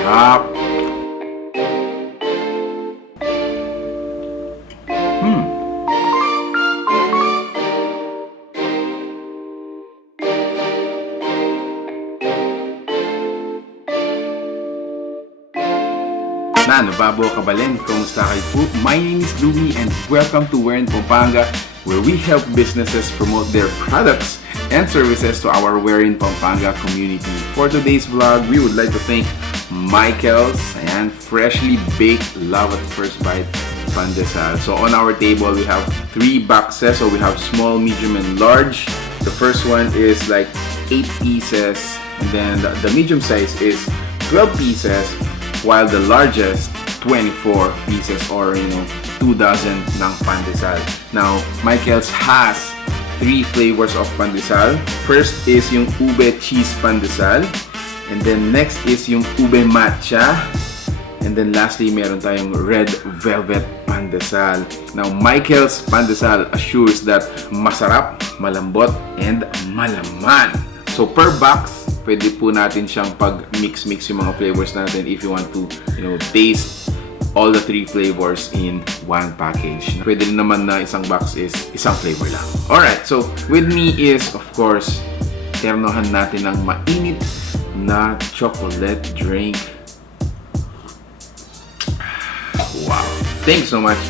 Sarap. Na, nababo kabalin, kumusta kayo po? My name is Louie and welcome to MERYENDANG Pampanga, where we help businesses promote their products and services to our MERYENDANG Pampanga community. For today's vlog, we would like to thank Michael's and freshly baked love at first bite Pandesal. So on our table, we have 3 boxes. So we have small, medium, and large. The first one is like 8 pieces, and then the medium size is 12 pieces, while the largest 24 pieces, or 2 dozen ng Pandesal. Now, Michael's has 3 flavors of Pandesal. First is yung Ube-Cheese Pandesal, and then next is yung Ube-Matcha, and then lastly meron tayong Red Velvet Pandesal. Now, Michael's Pandesal assures that masarap, malambot, and malaman. So per box, pwede po natin siyang pag-mix-mix yung mga flavors natin if you want to, taste all the 3 flavors in one package. Pwede rin naman na isang box is isang flavor lang. Alright, so with me is, of course, ternohan natin ng mainit na chocolate drink. Wow! Thanks so much!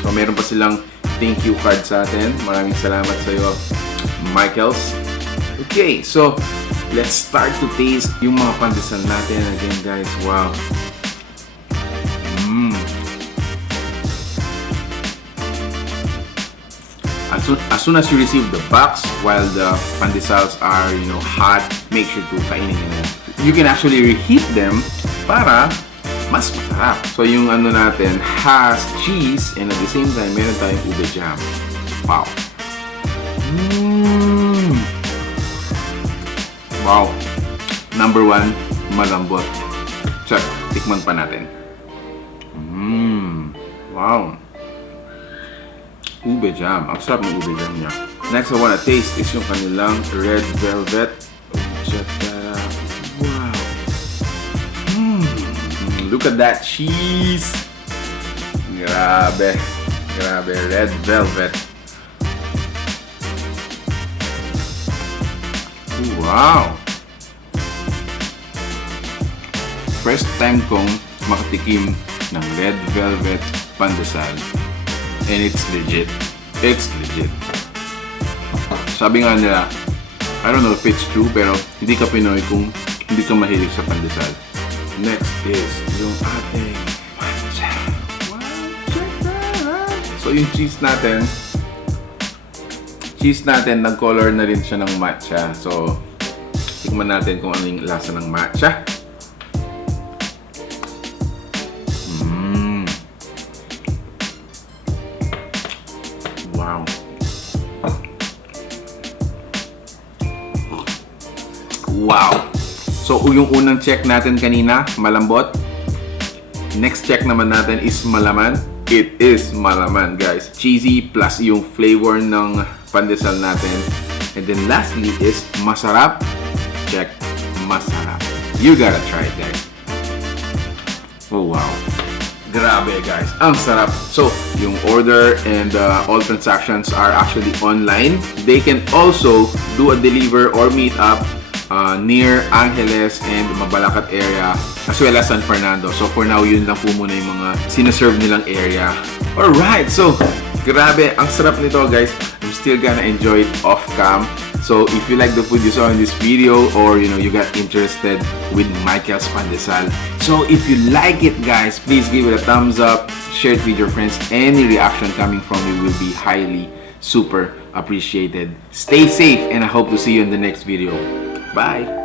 So meron pa silang thank you card sa atin. Maraming salamat sa iyo, Michael's. Okay, so let's start to taste yung mga pandesal natin again, guys. Wow. As soon as you receive the box, while the pandesals are, hot, make sure to kainin nyo. You can actually reheat them para mas masarap. So yung natin has cheese, and at the same time, meron tayong ube jam. Wow. Wow. Number 1, malambot. Check. Tikman pa natin. Wow. Ube jam. Ang sarap ng ube jam niya. Next I wanna taste is yung kanilang red velvet. Check that out. Wow. Look at that cheese. Grabe. Grabe. Red velvet. Wow! First time kong makatikim ng red velvet pandesal, and it's legit. It's legit. Sabi nga nila, I don't know if it's true, pero hindi ka Pinoy kung hindi ka mahilig sa pandesal. Next is yung ating matcha. Wow! Check that out! So yung cheese natin, nag-color na rin siya ng matcha. So, tikman natin kung ano yung lasa ng matcha. Wow. Wow. So, yung unang check natin kanina, malambot. Next check naman natin is malaman. It is malaman, guys. Cheesy plus yung flavor ng pandesal natin. And then lastly is masarap. Check. Masarap. You gotta try it, guys. Oh, wow. Grabe, guys. Ang sarap. So, yung order and all transactions are actually online. They can also do a deliver or meet up near Angeles and Mabalacat area, as well as San Fernando. So for now, yun lang po muna yung mga sinaserve nilang area. Alright, so grabe, ang sarap nito, guys. I'm still gonna enjoy it off cam. So if you like the food you saw in this video, or you got interested with Michael's Pandesal, so if you like it, guys, please give it a thumbs up, share it with your friends. Any reaction coming from you will be highly super appreciated. Stay safe, and I hope to see you in the next video. Bye!